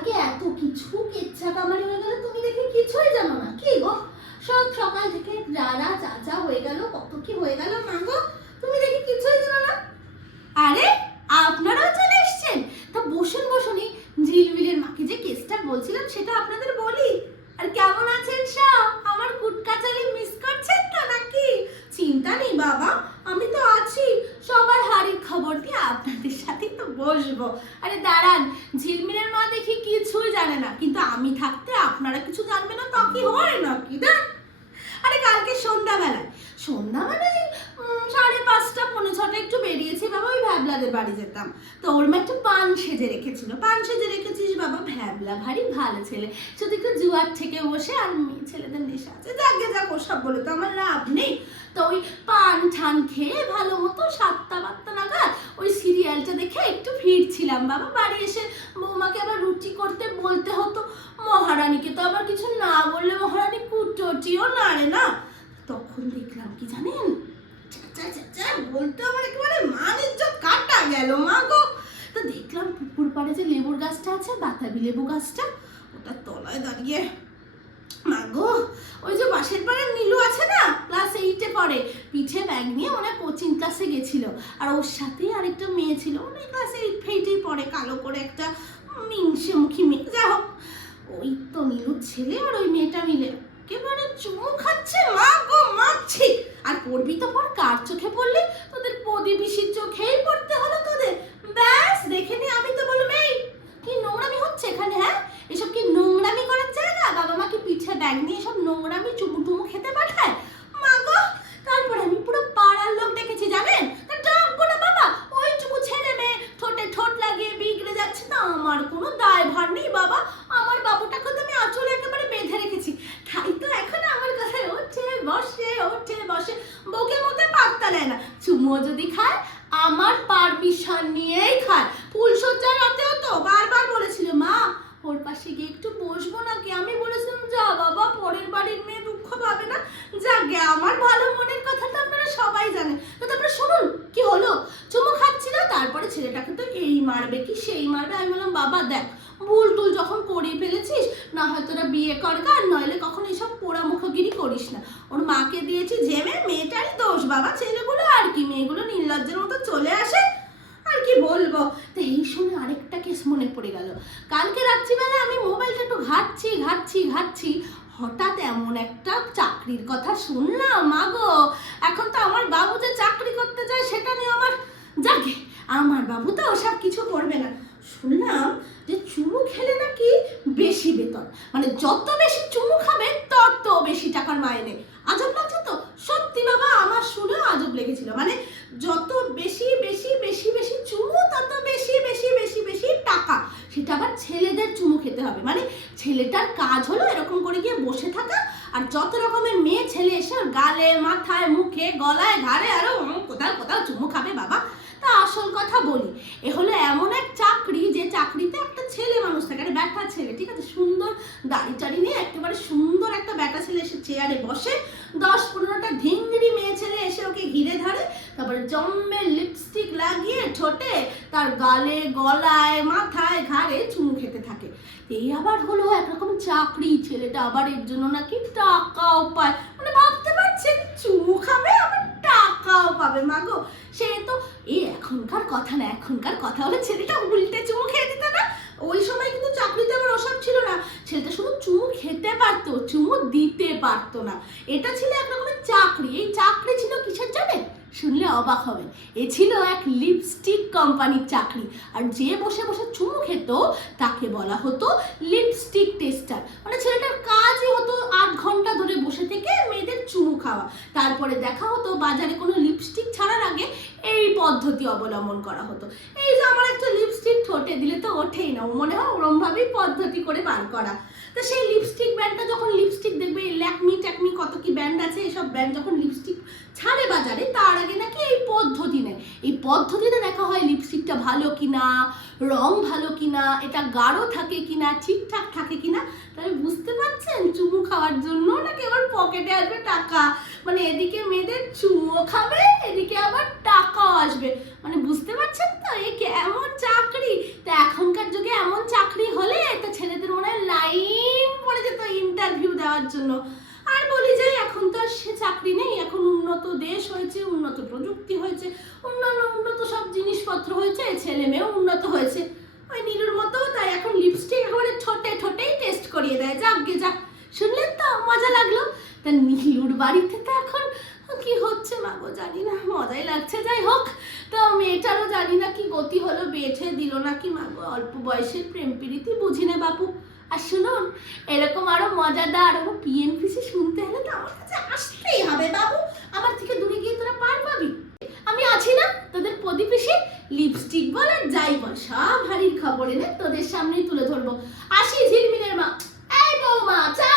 কালকে এত কিছু কেচ্ছা কামারি হয়ে গেল, তুমি দেখি কিছুই জানো না। কি গো? সব সকাল থেকে যারা চাচা হয়ে গেল, কত কি হয়ে গেল, মা গো? তুমি দেখি কিছুই জানো না? আরে, আপনারাও চলে এসছেন? তা বসুন বসুনই ঝিলমিলের মাকে যে কেসটা বলছিলাম, সেটা আপনাদের বলি। আর কেমন আছেন সব? আমার কুটকাচালি মিস করছেন তো নাকি? চিন্তা নেই বাবা, আমি তো আছি। সবার হাড়ির খবর দিয়ে আপনাদের সাথে তো বসবো। আরে দাঁড়ান ঝিলমিলের মা দেখি কিছুই জানে না, কিন্তু আমি থাকতে আপনারা কিছু জানবে না, তা কি হয় নাকি? দেখ। আরে কালকে সন্ধ্যাবেলায় সন্ধ্যা মানে সাড়ে পাঁচটা পনেরো ছটা একটু বেরিয়েছি বাবা, ওই ভ্যাবলাদের বাড়ি যেতাম। তো ওর মা একটু পান সেজে রেখেছিল। পান সেজে রেখেছিস বাবা? ভ্যাবলা, ভারী ভালো ছেলে। শুধু একটু জুয়ার থেকে বসে আর ছেলেদের নেশা আছে, যাকে যাক, ওসব বলে তো আমার লাভ নেই। তো ওই পান ঠান খেয়ে ভালো মতো সাতটা বাত্তা নাগাদ ওই সিরিয়ালটা দেখে একটু ফিরছিলাম বাবা। বাড়ি এসে করতে বলতে হতো। মহারানীকে তো আবার কিছু না বললে মহারানী কুটোটিও নাড়ে না। তখন দেখলাম কি জানেন? বলতে আমার একেবারে মান ইজ্জত কাটা গেল, মা গো। তো দেখলাম পুকুর পাড়ে যে লেবুর গাছটা আছে, বাতাবি লেবু গাছটা, ওটার তলায় দাঁড়িয়ে, মা গো, ওই যে বাসের পাড়ের নীলু আছে না ক্লাস এইটে পড়ে, পিঠে ব্যাগ নিয়ে মনে কোচিং ক্লাসে গেছিল। আর ওর সাথেই আরেকটা মেয়ে ছিল মানে ক্লাস এইট ফেইটেই পড়ে, কালো করে একটা মিংসে মুখী মেয়ে যা হোক, ওই তো নীলুর ছেলে আর ওই মেয়েটা মিলে। একেবারে চুমু খাচ্ছে, মা গো, মাছি। আর পড়বি তো পর, কার চোখে পড়লি তোদের প্রতিবেশীর চোখেই পড়তে হলো তোদের ব্যাস দেখে নি আমি তো বললাম এই কি নোংরামি হচ্ছে এখানে হ্যাঁ এসব কি নোংরামি করার জায়গা বাবা মা কি পিঠে ব্যাগ নিয়ে সব নোংরামি চুমু টুমু খেতে পাঠায় মা গো তারপরে আমি পুরো পাড়ার লোক দেখেছি জানেন তা ডাকবো না বাবা ওইটুকু ছেলে মেয়ে ঠোঁটে ঠোঁট লাগিয়ে বিগড়ে যাচ্ছে না আমার কোনো দায়ভার নেই বাবা আমার বাবুটাকে তো আমি আঁচলে একেবারে বেঁধে রেখেছি তাই তো এখন আমার কথায় ওঠে বসে ওঠে বসে বউকে মধ্যে পাত্তা নেয় না চুমো যদি খায় আমার নিয়েই খায়। ফুলসজ্জার রাতেও তো বারবার বলেছিল, মা, ওর পাশে গিয়ে একটু বসবো নাকি? আমি বলেছিলাম, যা বাবা, পরের বাড়ির মেয়ে দুঃখ পাবে না। যাকে, আমার ভালো মনের কথা তো আপনারা সবাই জানেন। তো তারপরে শুনুন, কি হলো? চুমু খাচ্ছিল, তারপরে ছেলেটাকে তো এই মারবে, কি সেই মারবে? আমি বললাম, বাবা, দেখ, ভুল টুল যখন করে ফেলেছিস, না হয় তোরা বিয়ে কর আর নইলে কখন এসব পোড়া মুখগিরি করিস না। ওর মাকে দিয়েছি জেমে মেয়েটারই দোষ, বাবা, ছেলেগুলো আর কি? মেয়েগুলো নির্লজ্জের মতো চলে আসে আর কি বলব তো এই সময় আরেকটা কেস মনে পড়ে গেল। কালকে রাত্রিবেলা আমি মোবাইলটা একটু ঘাটছি ঘাটছি ঘাটছি, হঠাৎ এমন একটা চাকরির কথা শুনলাম মাগো এখন তো আমার বাবু যে চাকরি করতে যায়, সেটা নিয়ে আমার যাকে আমার বাবু তো ওসব কিছু করবে না। শুনলাম যে চুমু খেলে নাকি বেশি বেতন মানে যত বেশি চুমু খাবে তত বেশি টাকার মাইনে আজব লাগছে তো, সত্যি বাবা, আমার শুনেও আজব লেগেছিল। মানে যত বেশি বেশি বেশি বেশি চুমু, তত বেশি সেটা আবার ছেলেদের চুমু খেতে হবে। মানে ছেলেটার কাজ হলো এরকম করে গিয়ে বসে থাকা আর যত রকমের মেয়ে ছেলে এসে গালে, মাথায়, মুখে, গলায়, ঘাড়ে আরও কোথাও কোথাও চুমু খাবে বাবা। তা আসল কথা বলি, এ হলো এমন এক চাকরি যে চাকরিতে একটা ছেলে মানুষ থাকে, একটা ব্যাটা ছেলে, ঠিক আছে? সুন্দর দাড়ি টাড়ি নিয়ে একেবারে সুন্দর একটা ব্যাটা ছেলে এসে চেয়ারে বসে, দশ পনেরোটা ঢিংড়ি মেয়ে ছেলে এসে ওকে ঘিরে ধরে, তারপরে জম্মে লিপস্টিক ঠোঁটে তার গালে, গলায়, মাথায়, ঘাড়ে চুমু খেতে থাকে। এই আবার হলো একরকম চাকরি, ছেলেটা আবার এর জন্য নাকি টাকাও পায়। মানে ভাবতে পারছেন, চুমু খাবে, আবার টাকাও পাবে। মাগো, সে তো এই এখনকার কথা না, এখনকার কথা হলে ছেলেটা উল্টে চুমু খেয়ে দিত না ওই সময় কিন্তু চাকরিতে আবার ওসব ছিল না ছেলেটা শুধু চুমু খেতে পারতো, চুমু দিতে পারতো না। এটা ছিল এক রকমের চাকরি। এই চাকরি ছিল কিসের জানেন শুনলে অবাক হবেন এ ছিল এক লিপস্টিক কোম্পানির চাকরি। আর যে বসে বসে চুমু খেত, তাকে বলা হতো লিপস্টিক টেস্টার মানে ছেলেটার কাজই হতো আট ঘণ্টা ধরে বসে থেকে মেয়েদের চুমু খাওয়া। তারপরে দেখা হতো বাজারে কোনো লিপস্টিক ছাড়ার আগে এই পদ্ধতি অবলম্বন করা হতো। এই যে আমার লিপস্টিক ঠোঁটে দিলে তো ওঠেই না। মনে হয় ওরমভাবেই পদ্ধতি করে বার করা। তো সেই লিপস্টিক ব্র্যান্ডটা যখন লিপস্টিক দেখবে ল্যাকমি ট্যাকমি কত কি ব্র্যান্ড আছে এইসব ব্র্যান্ড যখন লিপস্টিক ছাড়ে বাজারে, তার আগে নাকি এই পদ্ধতি নেয় এই পদ্ধতিতে দেখা হয় লিপস্টিকটা ভালো কিনা, রং ভালো কিনা, এটা গাঢ় থাকে কিনা, ঠিকঠাক থাকে কিনা তাহলে বুঝতে পারছেন? চুমু খাওয়ার জন্য নাকি আবার পকেটে আসবে টাকা? মানে এদিকে মেয়েদের চুমুও খাবে এদিকে আবার টাকাও আসবে মানে বুঝতে পারছেন তো এ কেমন চাকরি তা এখনকার যুগে এমন চাকরি হলে তা হয়েছে, উন্নত প্রযুক্তি হয়েছে, অন্যান্য উন্নত সব জিনিসপত্র হয়েছে, ছেলে মেয়েও উন্নত হয়েছে। ওই নীলুর মতো, তাই এখন লিপস্টিক একেবারে ছোটে ঠোঁটেই টেস্ট করিয়ে দেয়। যাক গে, যাক। শুনলেন তো? মজা লাগল? তা নীলুর বাড়িতে তো এখন কি হচ্ছে মাগো জানি না, মজাই লাগছে। যাই হোক, তো মেয়েটারও জানি না কি গতি হলো বেছে দিল না কি মাগো অল্প বয়সের প্রেম প্রীতি, বুঝি না বাপু। আর শুনুন, এরকম আরও মজাদার আরও পিএনপিসি শুনতে হলে তো আমার কাছে আসতেই হবে বাবু। আমার থেকে দূরে গিয়ে তোরা পার পাবি। আমি আছি না, তোদের প্রদীপ এসে লিপস্টিক বল আর যাই বল, সব হাড়ির খবর এনে তোদের সামনেই তুলে ধরবো। আসি ঝিলমিলের মা। এই বৌমা, চা